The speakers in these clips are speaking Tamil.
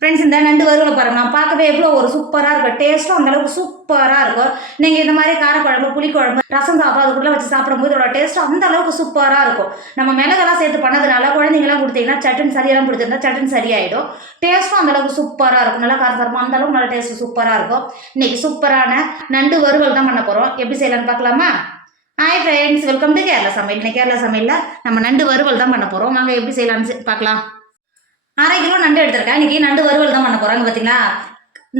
ஃப்ரெண்ட்ஸ் இந்த நண்டு வறுவலை பாருங்க நான் பார்க்கவே எவ்வளோ ஒரு சூப்பராக இருக்கும் டேஸ்ட்டும் அந்தளவுக்கு சூப்பராக இருக்கும். நீங்கள் இந்த மாதிரி காரக்குழம்பு புளிக்குழம்பு ரசம் சாப்பாடு அதுக்குள்ளே வச்சு சாப்பிடும்போது இதோட டேஸ்ட்டும் அந்த அளவுக்கு சூப்பராக இருக்கும். நம்ம மிளகெல்லாம் சேர்த்து பண்ணதுனால குழந்தைங்களாம் கொடுத்தீங்கன்னா சட்டன் சரியெல்லாம் பிடிச்சிருந்தா சட்டன் சரியாயிடும். டேஸ்ட்டும் அந்தளவுக்கு சூப்பராக இருக்கும். நல்லா காரசாரமாக அந்தளவுக்கு நல்ல டேஸ்ட் சூப்பராக இருக்கும். இன்னைக்கு சூப்பரான நண்டு வறுவல் தான் பண்ண போகிறோம். எப்படி செய்யலான்னு பார்க்கலாமா? Hi friends, welcome to Kerala சமையல். இன்னைக்கு கேரளா சமையலில் நம்ம நண்டு வறுவல் தான் பண்ண போகிறோம். வாங்க எப்படி செய்யலான்னு பார்க்கலாம். 1/2 கிலோ நண்டு எடுத்திருக்கேன். இன்றைக்கி நண்டு வறுவல் தான் பண்ண போகிறாங்க. பார்த்தீங்களா,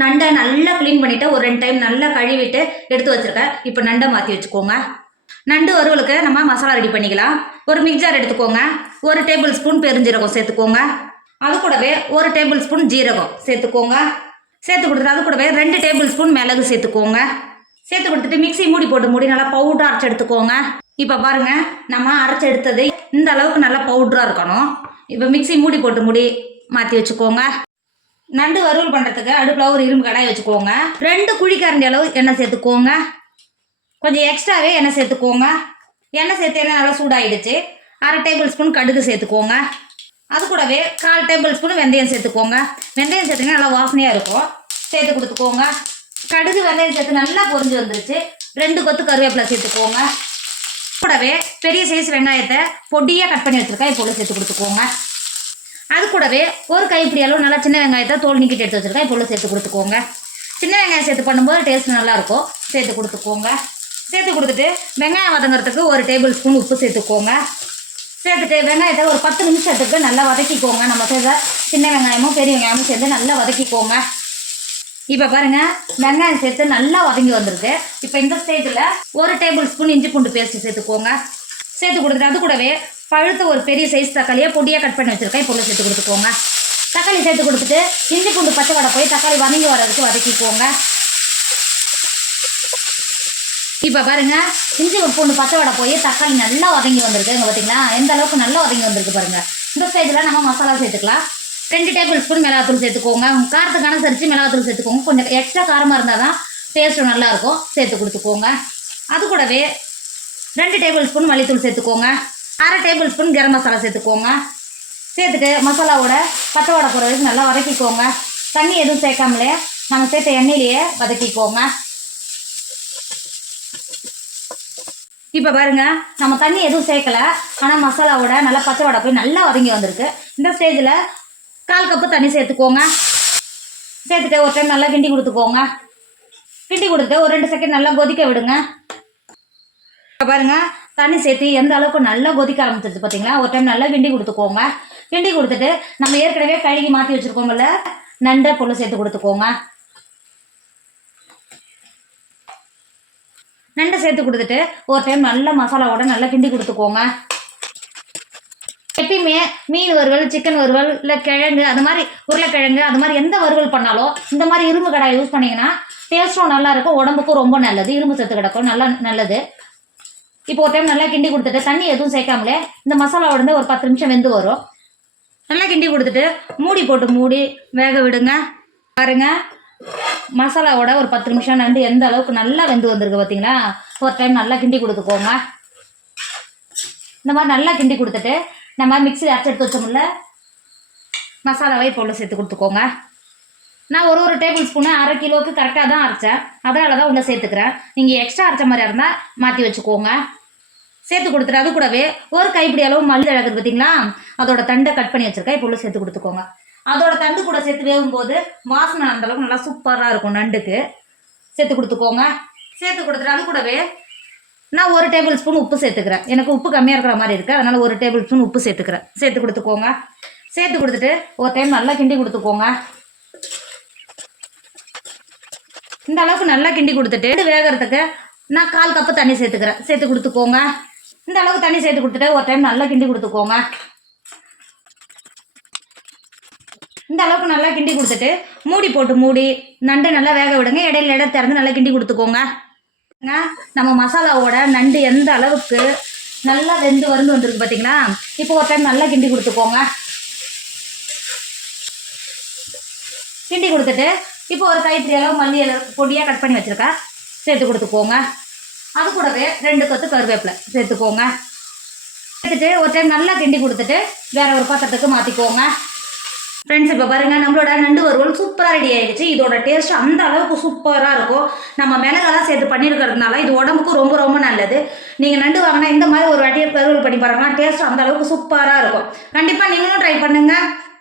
நண்டை நல்லா க்ளீன் பண்ணிவிட்டு ஒரு 2 டைம் நல்லா கழுவிட்டு எடுத்து வச்சுருக்கேன். இப்போ நண்டை மாற்றி வச்சுக்கோங்க. நண்டு வறுவலுக்கு நம்ம மசாலா ரெடி பண்ணிக்கலாம். ஒரு மிக்சர் எடுத்துக்கோங்க. 1 டேபிள் ஸ்பூன் பெருஞ்சீரகம் சேர்த்துக்கோங்க. அது கூடவே 1 டேபிள் ஸ்பூன் ஜீரகம் சேர்த்துக்கோங்க. சேர்த்து கொடுத்துட்டு அது கூடவே 2 டேபிள் ஸ்பூன் மிளகு சேர்த்துக்கோங்க. சேர்த்து கொடுத்துட்டு மிக்ஸி மூடி நல்லா பவுடர் அரைச்சி எடுத்துக்கோங்க. இப்போ பாருங்கள், நம்ம அரைச்சி எடுத்தது இந்த அளவுக்கு நல்லா பவுடராக இருக்கணும். இப்போ மிக்ஸி மூடி மாற்றி வச்சுக்கோங்க. நண்டு வறுவல் பண்ணுறதுக்கு அடுப்பில் ஒரு இரும்பு கடாய் வச்சுக்கோங்க. 2 குழிக்கரண்டி அளவு எண்ணெய் சேர்த்துக்கோங்க. கொஞ்சம் எக்ஸ்ட்ராவே எண்ணெய் சேர்த்துக்கோங்க. எண்ணெய் சேர்த்து எண்ணெய் நல்லா சூடாகிடுச்சு. 1/2 டேபிள் ஸ்பூன் கடுகு சேர்த்துக்கோங்க. அது கூடவே 1/4 டேபிள் ஸ்பூன் வெந்தயம் சேர்த்துக்கோங்க. வெந்தயம் சேர்த்துங்க நல்லா வாசனையாக இருக்கும். சேர்த்து கொடுத்துக்கோங்க. கடுகு வெந்தயம் சேர்த்து நல்லா பொரிஞ்சு வந்துருச்சு. 2 கொத்து கருவேப்பிலை சேர்த்துக்கோங்க. கூடவே பெரிய சைஸ் வெங்காயத்தை பொடியாக கட் பண்ணி வச்சுருக்கேன். இப்போ சேர்த்து கொடுத்துக்கோங்க. அது கூடவே ஒரு கைப்பிடி அளவு நல்லா சின்ன வெங்காயத்தை தோல் நீக்கிட்டு எடுத்து வச்சுருக்கேன். இப்போ சேர்த்து கொடுத்துக்கோங்க. சின்ன வெங்காயம் சேர்த்து பண்ணும்போது டேஸ்ட் நல்லாயிருக்கும். சேர்த்து கொடுத்துக்கோங்க. சேர்த்து கொடுத்துட்டு வெங்காயம் வதங்கிறதுக்கு 1 டேபிள் ஸ்பூன் உப்பு சேர்த்துக்கோங்க. சேர்த்துட்டு வெங்காயத்தை ஒரு 10 நிமிஷத்துக்கு நல்லா வதக்கிக்கோங்க. நம்ம சேர்த்த சின்ன வெங்காயமும் பெரிய வெங்காயமும் சேர்த்து நல்லா வதக்கிக்கோங்க. இப்போ பாருங்கள், வெங்காயம் சேர்த்து நல்லா வதங்கி வந்துருக்கு. இப்போ இந்த ஸ்டேஜில் 1 டேபிள் ஸ்பூன் இஞ்சி பூண்டு பேஸ்ட்டு சேர்த்துக்கோங்க. சேர்த்து கொடுத்துட்டு அது கூடவே பழுத்த ஒரு பெரிய சைஸ் தக்காளியை பொடியாக கட் பண்ணி வச்சுருக்கேன். இப்போ சேர்த்து கொடுத்துக்கோங்க. தக்காளி சேர்த்து கொடுத்துட்டு இஞ்சி பூண்டு பச்சை வடை போய் தக்காளி வதங்கி வரதுக்கு வதக்கிக்கோங்க. இப்போ பாருங்கள், இஞ்சி பூண்டு பச்சை வடை போய் தக்காளி நல்லா வதங்கி வந்திருக்கு. இங்கே பார்த்தீங்களா எந்த அளவுக்கு நல்லா வதங்கி வந்திருக்கு பாருங்கள். இந்த ஸ்டேஜில் நம்ம மசாலா சேர்த்துக்கலாம். 2 டேபிள் ஸ்பூன் மிளகாத்தூள் சேர்த்துக்கோங்க. உங்கள் காரத்துக்கு அனுசரித்து மிளகாத்தூள் சேர்த்துக்கோங்க. கொஞ்சம் எக்ஸ்ட்ரா காரமாக இருந்தால் தான் டேஸ்ட்டும் நல்லாயிருக்கும். சேர்த்து கொடுத்துக்கோங்க. அது கூடவே 2 டேபிள் ஸ்பூன் மல்லித்தூள் சேர்த்துக்கோங்க. 1/2 டேபிள் ஸ்பூன் கரம் மசாலா சேர்த்துக்கோங்க. சேர்த்துட்டு மசாலாவோட பச்சை வடை போகிற வரைக்கும் நல்லா வதக்கிக்கோங்க. தண்ணி எதுவும் சேர்க்காமலே நம்ம சேர்த்த எண்ணெயிலேயே வதக்கிக்கோங்க. இப்போ பாருங்கள், நம்ம தண்ணி எதுவும் சேர்க்கலை. ஆனால் மசாலாவோட நல்லா பச்சை வடை போய் நல்லா வதங்கி வந்திருக்கு. இந்த ஸ்டேஜில் 1/4 கப்பு தண்ணி சேர்த்துக்கோங்க. சேர்த்துட்டு ஒரு டைம் நல்லா கிண்டி கொடுத்துக்கோங்க. கிண்டி கொடுத்து ஒரு 2 செகண்ட் நல்லா கொதிக்க விடுங்க. இப்போ பாருங்கள், தண்ணி சேர்த்து எந்த அளவுக்கு நல்லா கொதிக்க ஆரம்பிச்சிருச்சு பார்த்தீங்களா. ஒரு டைம் நல்லா கிண்டி கொடுத்துக்கோங்க. கிண்டி கொடுத்துட்டு நம்ம ஏற்கனவே கழுகி மாற்றி வச்சுருக்கோங்கல்ல நண்டை பொருள் சேர்த்து கொடுத்துக்கோங்க. நண்டை சேர்த்து கொடுத்துட்டு ஒரு டைம் நல்லா மசாலாவோட நல்லா கிண்டி கொடுத்துக்கோங்க. எப்பயுமே மீன் வறுவல், சிக்கன் வறுவல், இல்லை கிழங்கு, அது மாதிரி உருளைக்கிழங்கு, அது மாதிரி எந்த வறுவல் பண்ணாலும் இந்த மாதிரி இரும்பு கடாய் யூஸ் பண்ணிங்கன்னா டேஸ்ட்டும் நல்லாயிருக்கும். உடம்புக்கும் ரொம்ப நல்லது. இரும்பு சத்து கிடக்கும், நல்லது. இப்போ ஒரு டைம் நல்லா கிண்டி கொடுத்துட்டு தண்ணி எதுவும் சேர்க்காமலே இந்த மசாலாவோட ஒரு 10 நிமிஷம் வெந்து வரும். நல்லா கிண்டி கொடுத்துட்டு மூடி வேக விடுங்க. பாருங்கள், மசாலாவோட ஒரு 10 நிமிஷம் நண்டு எந்த அளவுக்கு நல்லா வெந்து வந்திருக்கு பார்த்தீங்களா. ஒரு டைம் நல்லா கிண்டி கொடுத்துக்கோங்க. இந்த மாதிரி நல்லா கிண்டி கொடுத்துட்டு நம்ம மிக்ஸி அரைச்சி எடுத்து வச்சோம்ல மசாலாவை இப்போ சேர்த்து கொடுத்துக்கோங்க. நான் ஒரு டேபிள் ஸ்பூனு 1/2 கிலோவுக்கு கரெக்டாக தான் அரைச்சேன். அதனால தான் உள்ள சேர்த்துக்கிறேன். நீங்கள் எக்ஸ்ட்ரா அரைச்ச மாதிரி இருந்தால் மாற்றி வச்சுக்கோங்க. சேர்த்து கொடுத்துட்டு அது கூடவே ஒரு கைப்பிடி அளவு மல்லி இருக்குது பார்த்தீங்களா, அதோட தண்டை கட் பண்ணி வச்சுருக்கேன். இப்போ உள்ள சேர்த்து கொடுத்துக்கோங்க. அதோட தண்டு கூட சேர்த்து வேகும்போது வாசனை அந்தளவுக்கு நல்லா சூப்பராக இருக்கும். நண்டுக்கு சேர்த்து கொடுத்துக்கோங்க. சேர்த்து கொடுத்துட்டு அது கூடவே நான் 1 டேபிள் ஸ்பூன் உப்பு சேர்த்துக்கிறேன். எனக்கு உப்பு கம்மியாக இருக்கிற மாதிரி இருக்குது, அதனால் 1 டேபிள் ஸ்பூன் உப்பு சேர்த்துக்கிறேன். சேர்த்து கொடுத்துக்கோங்க. சேர்த்து கொடுத்துட்டு ஒரு டைம் நல்லா கிண்டி கொடுத்துக்கோங்க. இந்த அளவுக்கு நல்லா கிண்டி கொடுத்துட்டு வேகிறதுக்கு நான் 1/4 கப்பு தண்ணி சேர்த்துக்கிறேன். சேர்த்து கொடுத்துக்கோங்க. இந்த அளவுக்கு தண்ணி சேர்த்து கொடுத்துட்டு ஒரு டைம் நல்லா கிண்டி கொடுத்துக்கோங்க. இந்த அளவுக்கு நல்லா கிண்டி கொடுத்துட்டு மூடி நண்டு நல்லா வேக விடுங்க. இடையில திறந்து நல்லா கிண்டி கொடுத்துக்கோங்க. நம்ம மசாலாவோட நண்டு எந்த அளவுக்கு நல்லா வெந்து வந்துருக்கு பார்த்தீங்களா. இப்போ ஒரு டைம் நல்லா கிண்டி கொடுத்துக்கோங்க. கிண்டி கொடுத்துட்டு இப்போ ஒரு கைப்பிடி அளவு மல்லி பொடியாக கட் பண்ணி வச்சுருக்கேன். சேர்த்து கொடுத்துக்கோங்க. அது கூடவே 2 கொத்து கருவேப்பிலை சேர்த்துக்கோங்க. சேர்த்துட்டு ஒரு டைம் நல்லா கிண்டி கொடுத்துட்டு வேறு ஒரு பாத்திரத்துக்கு மாற்றிக்கோங்க. ஃப்ரெண்ட்ஸ் இப்போ பாருங்க நம்மளோட நண்டு வறுவல் சூப்பராக ரெடி ஆயிடுச்சு. இதோட டேஸ்ட் அந்த அளவுக்கு சூப்பராக இருக்கும். நம்ம மிளகெல்லாம் சேர்த்து பண்ணியிருக்கிறதுனால இது உடம்புக்கு ரொம்ப ரொம்ப நல்லது. நீங்கள் நண்டு வாங்கினா இந்த மாதிரி ஒரு வாட்டியை வறுவல் பண்ணி பாருங்கன்னா டேஸ்ட் அந்த அளவுக்கு சூப்பராக இருக்கும். கண்டிப்பாக நீங்களும் ட்ரை பண்ணுங்க.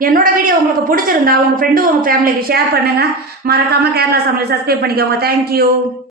என்னோட வீடியோ உங்களுக்கு பிடிச்சிருந்தா உங்கள் ஃப்ரெண்டு உங்கள் ஃபேமிலிக்கு ஷேர் பண்ணுங்கள். மறக்காமல் கேரளா சமையல் சப்ஸ்கிரைப் பண்ணிக்கோங்க. தேங்க்யூ.